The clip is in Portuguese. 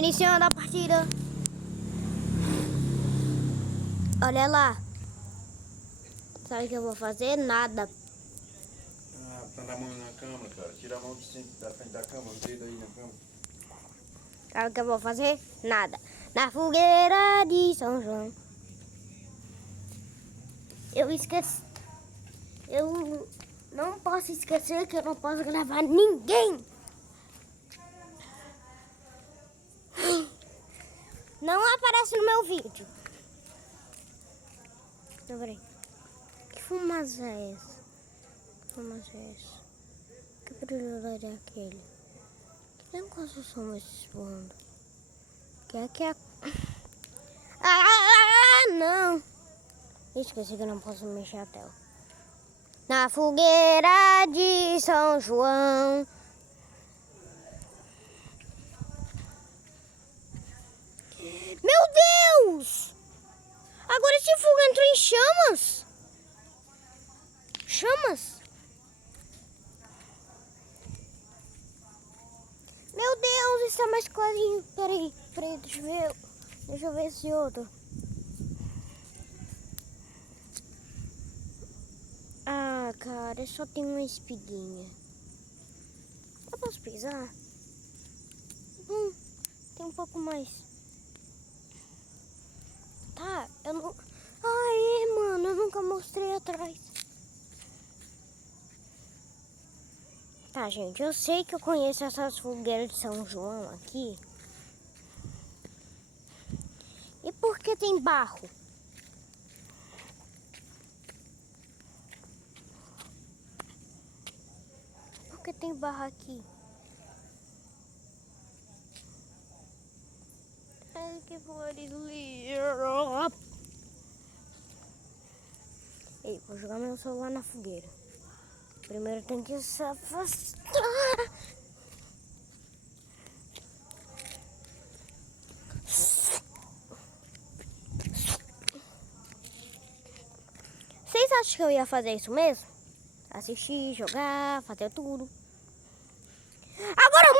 Iniciando a partida. Olha lá. Sabe o que eu vou fazer? Nada. Ah, tá na mão na câmera, cara. Tira a mão da frente da câmera, o dedo aí na câmera. Sabe o que eu vou fazer? Nada. Na fogueira de São João. Eu esqueci. Eu não posso esquecer que eu não posso gravar ninguém. Não aparece no meu vídeo. Não, peraí. Que fumaça é essa? Que fumaça é essa? Que brilho é aquele? Que negócio são esses voando? Que é? Não! Esqueci que eu não posso mexer a tela. Na fogueira de São João. Meu Deus! Agora esse fogo entrou em chamas. Chamas? Meu Deus, está mais clarinho. Peraí, deixa eu ver esse outro. Ah, cara, só tem uma espiguinha. Eu posso pisar? Tem um pouco mais. Tá, eu não... Ai, mano, eu nunca mostrei atrás. Tá, gente, eu sei que eu conheço essas fogueiras de São João aqui. E por que tem barro? Por que tem barro aqui? Ai, que flores lindas. Ei, vou jogar meu celular na fogueira. Primeiro tem que se afastar. Vocês acham que eu ia fazer isso mesmo? Assistir, jogar, fazer tudo. Agora